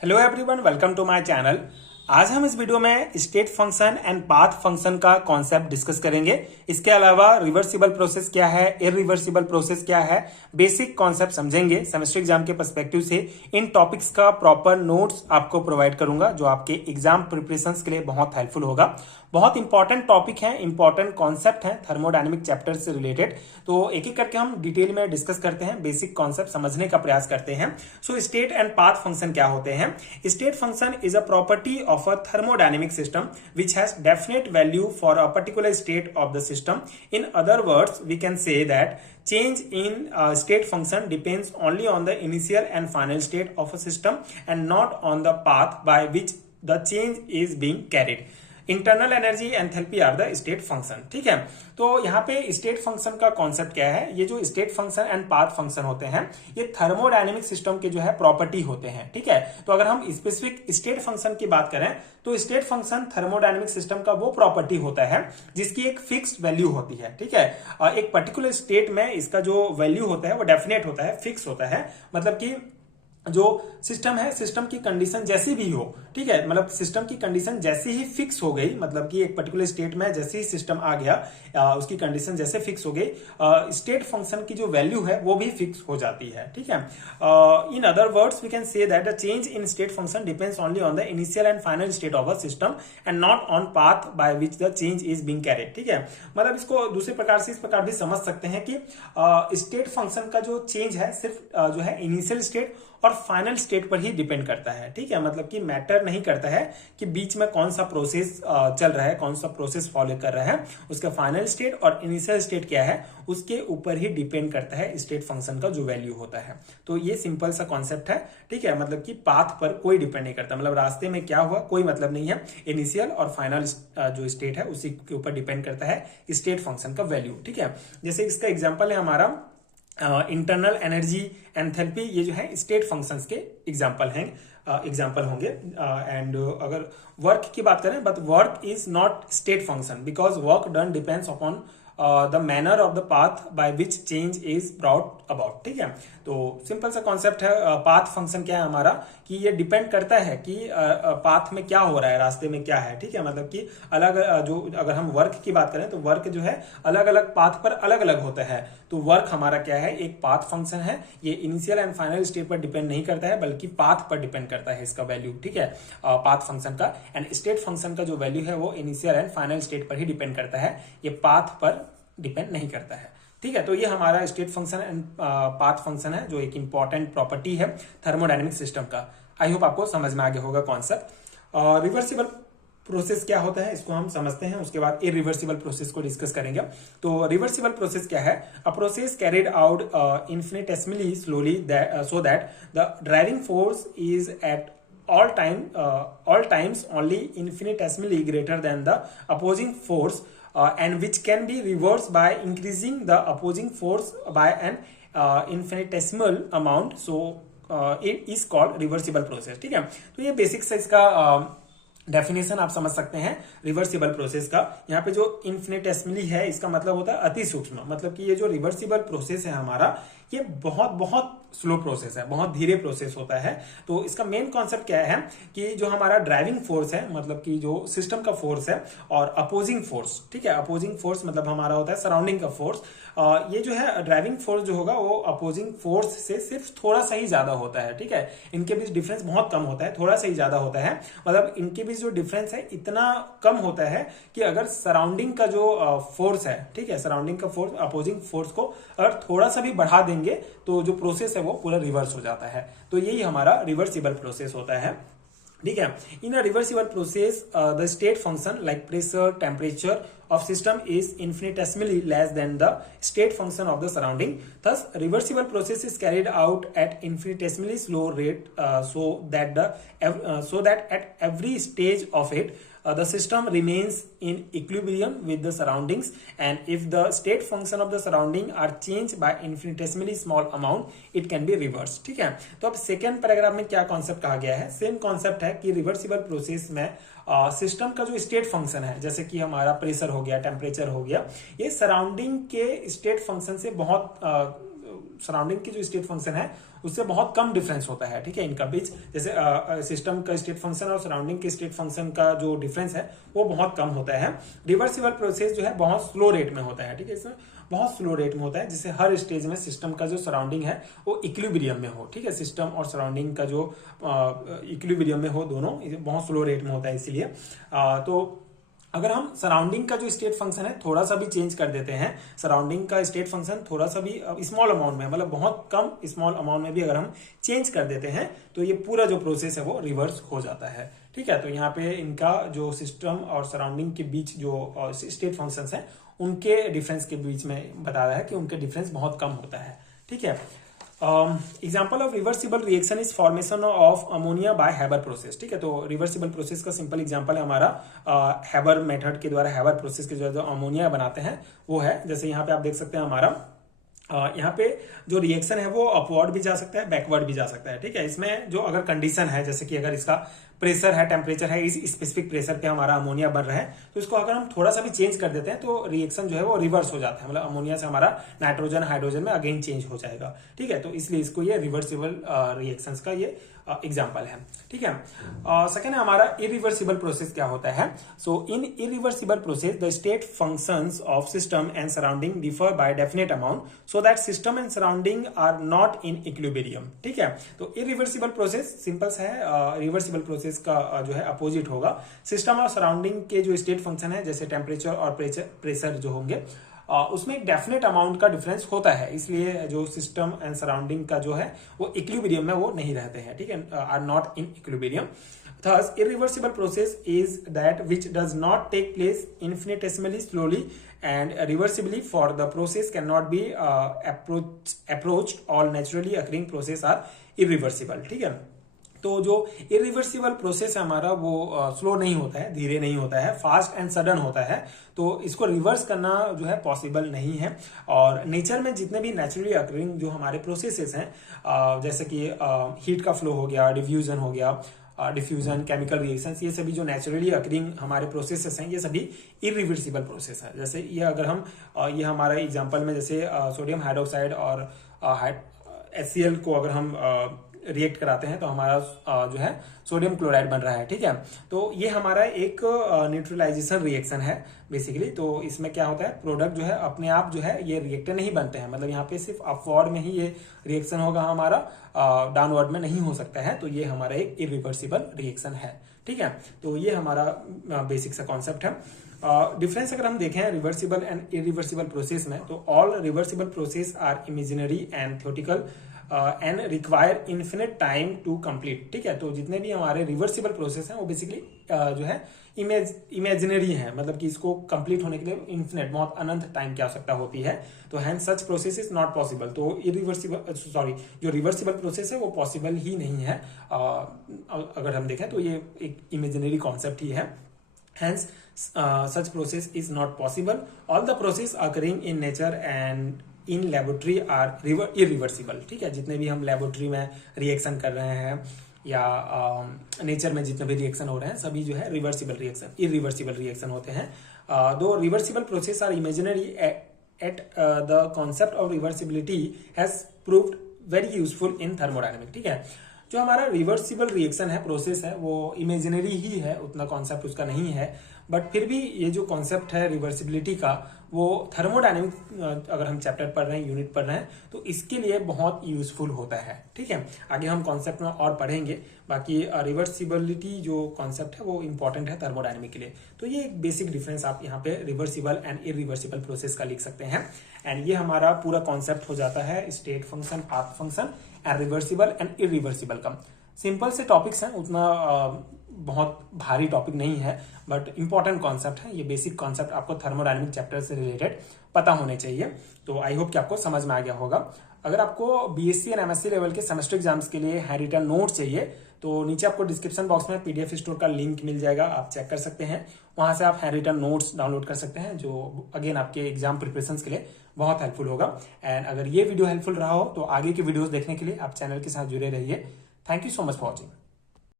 Hello everyone, welcome to my channel. आज हम इस वीडियो में state function and path function का कॉन्सेप्ट डिस्कस करेंगे। इसके अलावा रिवर्सिबल प्रोसेस क्या है, इरिवर्सिबल प्रोसेस क्या है, बेसिक कॉन्सेप्ट समझेंगे। सेमेस्टर एग्जाम के पर्सपेक्टिव से इन टॉपिक्स का प्रॉपर नोट्स आपको प्रोवाइड करूंगा जो आपके एग्जाम प्रिपरेशन के लिए बहुत हेल्पफुल होगा। बहुत इंपॉर्टेंट टॉपिक है, इंपॉर्टेंट कॉन्सेप्ट है थर्मोडायनेमिक चैप्टर से रिलेटेड। तो एक एक करके हम डिटेल में डिस्कस करते हैं, बेसिक कॉन्सेप्ट समझने का प्रयास करते हैं। सो स्टेट एंड पाथ फंक्शन क्या होते हैं? State function is a property of a thermodynamic system which has definite value for a particular state of the system. In other words, we can say that change in state function depends only on the initial and final state of a system and not on the path by which the change is being carried. Internal energy enthalpy are the state function. ठीक है, तो यहाँ पे state function का concept क्या है? ये जो state function and path function होते हैं ये थर्मोडायनेमिक सिस्टम के जो है प्रॉपर्टी होते हैं। ठीक है, तो अगर हम स्पेसिफिक स्टेट फंक्शन की बात करें तो स्टेट फंक्शन थर्मोडायनेमिक सिस्टम का वो प्रॉपर्टी होता है जिसकी एक फिक्स्ड वैल्यू होती है। ठीक है, एक पर्टिकुलर स्टेट में इसका जो वैल्यू होता है वो डेफिनेट होता है, फिक्स होता है। मतलब कि जो सिस्टम है, सिस्टम की कंडीशन जैसी भी हो, ठीक है, मतलब सिस्टम की कंडीशन जैसी ही फिक्स हो गई, मतलब कि एक पर्टिकुलर स्टेट में जैसे ही सिस्टम आ गया उसकी कंडीशन जैसे फिक्स हो गई, स्टेट फंक्शन की जो वैल्यू है वो भी फिक्स हो जाती है। ठीक है, in other words we can say that the change in state function depends only on the initial and final state of a system and not on path by which the change is being carried. ठीक है, मतलब इसको दूसरे प्रकार से इस प्रकार भी समझ सकते हैं कि स्टेट फंक्शन का जो चेंज है सिर्फ जो है इनिशियल स्टेट और फाइनल स्टेट पर ही डिपेंड करता है। ठीक है, मतलब कि मैटर नहीं करता है कि बीच में कौन सा प्रोसेस चल रहा है, कौन सा प्रोसेस फॉलो कर रहा है, उसका फाइनल स्टेट और इनिशियल स्टेट क्या है उसके ऊपर ही डिपेंड करता है स्टेट फंक्शन का जो वैल्यू होता है। तो ये सिंपल सा कॉन्सेप्ट है। ठीक है, मतलब कि पाथ पर कोई डिपेंड नहीं करता, मतलब रास्ते में क्या हुआ कोई मतलब नहीं है, इनिशियल और फाइनल जो स्टेट है उसी के ऊपर डिपेंड करता है स्टेट फंक्शन का वैल्यू। ठीक है, जैसे इसका एग्जाम्पल है हमारा इंटरनल एनर्जी एंथैल्पी, ये जो है स्टेट फंक्शंस के एग्जाम्पल होंगे। एंड अगर वर्क की बात करें, but work is not state function because work done depends upon the manner of the path by which change is brought about. ठीक है, तो सिंपल सा कॉन्सेप्ट है। पाथ फंक्शन क्या है हमारा कि ये डिपेंड करता है कि पाथ में क्या हो रहा है, रास्ते में क्या है। ठीक है, मतलब कि अलग जो अगर हम वर्क की बात करें तो वर्क जो है अलग अलग पाथ पर अलग अलग होता है। तो वर्क हमारा क्या है, एक पाथ फंक्शन है। ये इनिशियल एंड फाइनल स्टेट पर डिपेंड नहीं करता है बल्कि पाथ पर डिपेंड करता है इसका वैल्यू। ठीक है, पाथ फंक्शन का एंड स्टेट फंक्शन का जो वैल्यू है वो इनिशियल एंड फाइनल स्टेट पर ही डिपेंड करता है, ये पाथ पर डिपेंड नहीं करता है। ठीक है, तो ये हमारा state function and path function है जो एक इंपॉर्टेंट प्रॉपर्टी है थर्मोडायनेमिक सिस्टम का। आई होप आपको समझ में आ गया होगा कॉन्सेप्ट। रिवर्सिबल प्रोसेस क्या होता है इसको हम समझते हैं, उसके बाद इरिवर्सिबल प्रोसेस को डिस्कस करेंगे। तो रिवर्सिबल प्रोसेस क्या है? A process carried out infinitesimally slowly so that the driving force is at all times only infinitesimally greater than the opposing force and which can be reversed by increasing the opposing force by an infinitesimal amount. So it is called reversible process. ठीक है, तो ये basic से इसका definition आप समझ सकते हैं रिवर्सिबल प्रोसेस का। यहाँ पे जो इन्फिनिटेसिमली है इसका मतलब होता है अति सूक्ष्म, मतलब कि ये जो रिवर्सिबल प्रोसेस है हमारा ये बहुत बहुत स्लो प्रोसेस है, बहुत धीरे प्रोसेस होता है। तो इसका मेन कॉन्सेप्ट क्या है कि जो हमारा ड्राइविंग फोर्स है, मतलब कि जो सिस्टम का फोर्स है, और अपोजिंग फोर्स, ठीक है, अपोजिंग फोर्स मतलब हमारा होता है सराउंडिंग का फोर्स। ये जो है ड्राइविंग फोर्स जो होगा वो अपोजिंग फोर्स से सिर्फ थोड़ा सा ही ज्यादा होता है। ठीक है, इनके बीच डिफरेंस बहुत कम होता है, थोड़ा सा ही ज्यादा होता है, मतलब इनके बीच जो डिफरेंस है इतना कम होता है कि अगर सराउंडिंग का जो फोर्स है, ठीक है, सराउंडिंग का फोर्स अपोजिंग फोर्स को अगर थोड़ा सा भी बढ़ा देंगे तो जो प्रोसेस है वो पूरा रिवर्स हो जाता है। तो यही हमारा रिवर्सिबल प्रोसेस होता है। ठीक है, in a reversible process the state function like pressure, temperature of system is infinitesimally less than the state function of the surrounding. Thus, reversible process is carried out at infinitesimally slow rate, so that at every stage of it, the system remains in equilibrium with the surroundings, and if the state function of the surrounding are changed by infinitesimally small amount, it can be reversed. ठीक है, तो अब second paragraph में क्या concept कहा गया है? Same concept है कि रिवर्सिबल प्रोसेस में सिस्टम का जो स्टेट फंक्शन है, जैसे कि हमारा प्रेशर हो गया, टेम्परेचर हो गया, ये सराउंडिंग के स्टेट फंक्शन से बहुत सराउंडिंग की जो स्टेट फंक्शन है उससे बहुत कम डिफरेंस होता है, ठीक है, इनका बीच। जैसे सिस्टम का स्टेट फंक्शन और सराउंडिंग के स्टेट फंक्शन का जो डिफरेंस है वो बहुत कम होता है। रिवर्सिबल प्रोसेस जो है बहुत स्लो रेट में होता है, ठीक है, इसमें बहुत स्लो रेट में होता है, जिससे हर स्टेज में सिस्टम का जो सराउंडिंग है वो इक्विलिब्रियम में हो, ठीक है, सिस्टम और सराउंडिंग का जो इक्विलिब्रियम में हो दोनों, बहुत स्लो रेट में होता है। इसीलिए तो अगर हम सराउंडिंग का जो स्टेट फंक्शन है थोड़ा सा भी चेंज कर देते हैं, सराउंडिंग का स्टेट फंक्शन थोड़ा सा भी स्मॉल अमाउंट में, मतलब बहुत कम स्मॉल अमाउंट में भी अगर हम चेंज कर देते हैं तो ये पूरा जो प्रोसेस है वो रिवर्स हो जाता है, ठीक है। तो यहाँ पे इनका जो सिस्टम और सराउंडिंग के बीच जो स्टेट फंक्शंस हैं उनके डिफरेंस के बीच में बता रहा है कि उनके डिफरेंस बहुत कम होता है, ठीक है। Example of reversible reaction is formation of ammonia bye Haber process, ठीक है। तो रिवर्सिबल प्रोसेस का सिंपल एग्जांपल है हमारा हैबर मेथड के द्वारा, हैबर प्रोसेस के जो अमोनिया बनाते हैं वो है। जैसे यहाँ पे आप देख सकते हैं हमारा यहाँ पे जो रिएक्शन है वो अपवर्ड भी जा सकता है, बैकवर्ड भी जा सकता है, ठीक है। इसमें जो अगर कंडीशन है, जैसे कि अगर इसका प्रेशर है, टेम्परेचर है, इस स्पेसिफिक प्रेशर पे हमारा अमोनिया बन रहा है, तो इसको अगर हम थोड़ा सा भी चेंज कर देते हैं तो रिएक्शन जो है वो रिवर्स हो जाता है, मतलब अमोनिया से हमारा नाइट्रोजन हाइड्रोजन में अगेन चेंज हो जाएगा, ठीक है। तो इसलिए इसको ये रिवर्सिबल रिएक्शंस का ये एग्जाम्पल है, ठीक है। सेकेंड है हमारा इरिवर्सिबल प्रोसेस क्या होता है। So in irreversible process the state functions of system and surrounding differ by definite amount so that system and surrounding are not in equilibrium, ठीक है। तो इरिवर्सिबल प्रोसेस सिंपल है, रिवर्सिबल प्रोसेस का जो है अपोजिट होगा। सिस्टम और surrounding के जो स्टेट फंक्शन है, जैसे टेम्परेचर और प्रेशर जो होंगे उसमें एक डेफिनेट अमाउंट का डिफरेंस होता है, इसलिए जो सिस्टम एंड सराउंडिंग का जो है वो इक्विलिब्रियम में वो नहीं रहते हैं, ठीक है, are not in equilibrium. Thus, irreversible process is that which does not take place infinitesimally slowly and reversibly, for the process cannot be approached. All naturally occurring process are irreversible, ठीक है। तो जो इरिवर्सिबल प्रोसेस है हमारा वो slow नहीं होता है, धीरे नहीं होता है, फास्ट एंड सडन होता है, तो इसको रिवर्स करना जो है पॉसिबल नहीं है। और नेचर में जितने भी नेचुरली अकरिंग जो हमारे प्रोसेसेस हैं, जैसे कि हीट का फ्लो हो गया, डिफ्यूजन हो गया, डिफ्यूजन, केमिकल रिएक्शंस, ये सभी जो नेचुरली अकरिंग हमारे प्रोसेसेस हैं ये सभी इरिवर्सिबल प्रोसेस है। जैसे ये अगर हम ये हमारा एग्जांपल में जैसे सोडियम हाइड्रोक्साइड और HCl को अगर हम रिएक्ट कराते हैं तो हमारा जो है सोडियम क्लोराइड बन रहा है, ठीक है। तो ये हमारा एक न्यूट्रलाइजेशन रिएक्शन है बेसिकली। तो इसमें क्या होता है, प्रोडक्ट जो है अपने आप जो है ये रिएक्टर नहीं बनते हैं, मतलब यहाँ पे सिर्फ अपवर्ड में ही ये रिएक्शन होगा हमारा, डाउनवर्ड में नहीं हो सकता है। तो ये हमारा एक इरिवर्सिबल रिएक्शन है, ठीक है। तो ये हमारा बेसिक सा कॉन्सेप्ट है। डिफरेंस अगर हम देखें रिवर्सिबल एंड इरिवर्सिबल प्रोसेस में, तो all reversible process are imaginary and theoretical and require infinite time to complete, ठीक है। तो जितने भी हमारे रिवर्सिबल प्रोसेस हैं वो बेसिकली जो है इमेजिनरी है, मतलब कि इसको कंप्लीट होने के लिए इन्फिनिट, बहुत अनंत टाइम की आवश्यकता होती है। तो hence such process is not possible. तो जो रिवर्सिबल प्रोसेस है वो पॉसिबल ही नहीं है। अगर हम देखें तो ये एक इमेजिनरी कॉन्सेप्ट ही है। Hence such process is not possible. All the process occurring in nature and in laboratory are irreversible, ठीक है। जितने भी हम लेबोरेटरी में रिएक्शन कर रहे हैं या नेचर में जितने भी रिएक्शन हो रहे हैं सभी जो है रिवर्सिबल रिएक्शन, इरिवर्सिबल रिएक्शन होते हैं। Though reversible process are imaginary yet the concept of reversibility has proved very useful in thermodynamic, ठीक है। जो हमारा रिवर्सिबल रिएक्शन है, प्रोसेस है, वो इमेजिनरी ही है, उतना कॉन्सेप्ट उसका नहीं है, बट फिर भी ये जो कॉन्सेप्ट है रिवर्सिबिलिटी का वो थर्मोडायनेमिक अगर हम चैप्टर पढ़ रहे हैं, यूनिट पढ़ रहे हैं, तो इसके लिए बहुत यूजफुल होता है, ठीक है। आगे हम कॉन्सेप्ट में और पढ़ेंगे। बाकी रिवर्सिबिलिटी जो कॉन्सेप्ट है वो इंपॉर्टेंट है थर्मोडायनेमिक के लिए। तो ये एक बेसिक डिफरेंस आप यहाँ पे रिवर्सिबल एंड इरिवर्सिबल प्रोसेस का लिख सकते हैं। एंड ये हमारा पूरा कॉन्सेप्ट हो जाता है state function, path function and reversible and irreversible का। सिंपल से टॉपिक्स हैं, उतना बहुत भारी टॉपिक नहीं है, बट इंपॉर्टेंट कॉन्सेप्ट है। ये बेसिक कॉन्सेप्ट आपको थर्मोडायनेमिक चैप्टर से रिलेटेड पता होने चाहिए। तो आई होप कि आपको समझ में आ गया होगा। अगर आपको BSc एंड MSc लेवल के सेमेस्टर एग्जाम्स के लिए हैंड रिटन नोट चाहिए तो नीचे आपको डिस्क्रिप्शन बॉक्स में PDF स्टोर का लिंक मिल जाएगा, आप चेक कर सकते हैं। वहां से आप हैंड रिटन नोट्स डाउनलोड कर सकते हैं, जो अगेन आपके एग्जाम प्रिपरेशन के लिए बहुत हेल्पफुल होगा। एंड अगर ये वीडियो हेल्पफुल रहा हो तो आगे की वीडियोस देखने के लिए आप चैनल के साथ जुड़े रहिए। Thank you so much for watching.